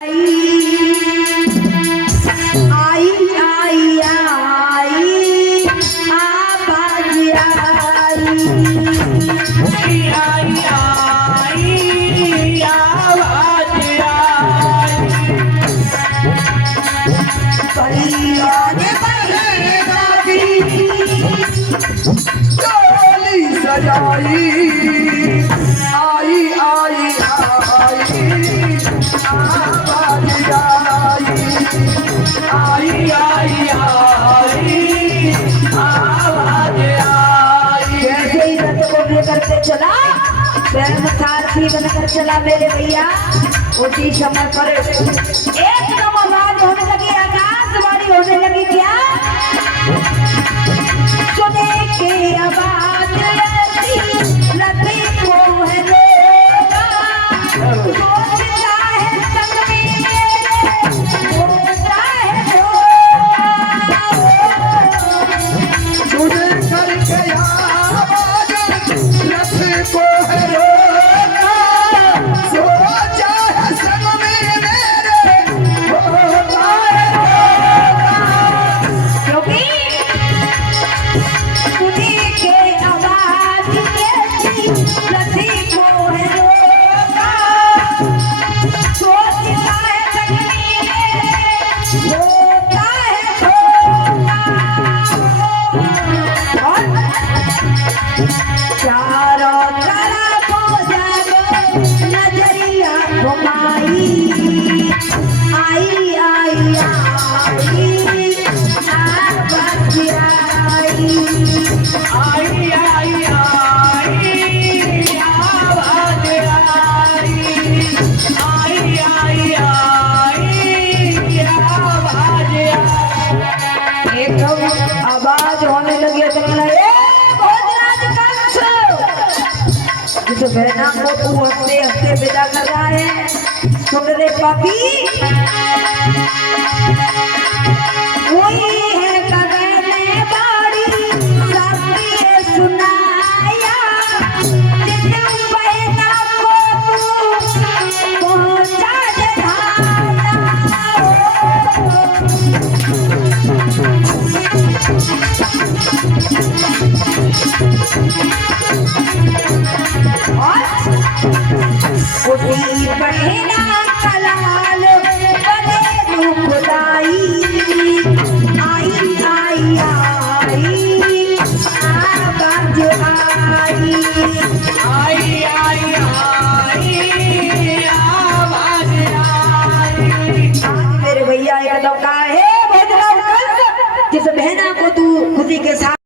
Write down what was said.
आई आई आई आवाज आई आवाज चोली सजाई आई आई आई जैसे ही रथ को लेकर के चला स्वयं सारथी बनकर चला मेरे भैया। उसी समय पर एकदम आवाज होने लगी, आकाशवाणी होने लगी। क्या सुने के आवाज रथ को है रोका, सोचता है संग में होता है सुने करके आवाज रथ को है रोका, सोचा है संग में मेरे होता है क्योंकि सुने के आवाज कैसी रथ को है रोका, सोचता है संग में होता है चारों तरफ जागो नजरिया घुमाई आई आई आई आवाज एकदम आवाज होने लगी। जिस बहना को तू हंसते हंसते विदा कर रहा है, सुन रे पापी, वही है कगन में बाड़ी साथी सुनाया, जिस बहना को तू पहुंचा उसी बहना कलाल बने खुदाई आई आई आई आवाज मेरे भैया एकदम का है जिस बहना को तू खुशी के साथ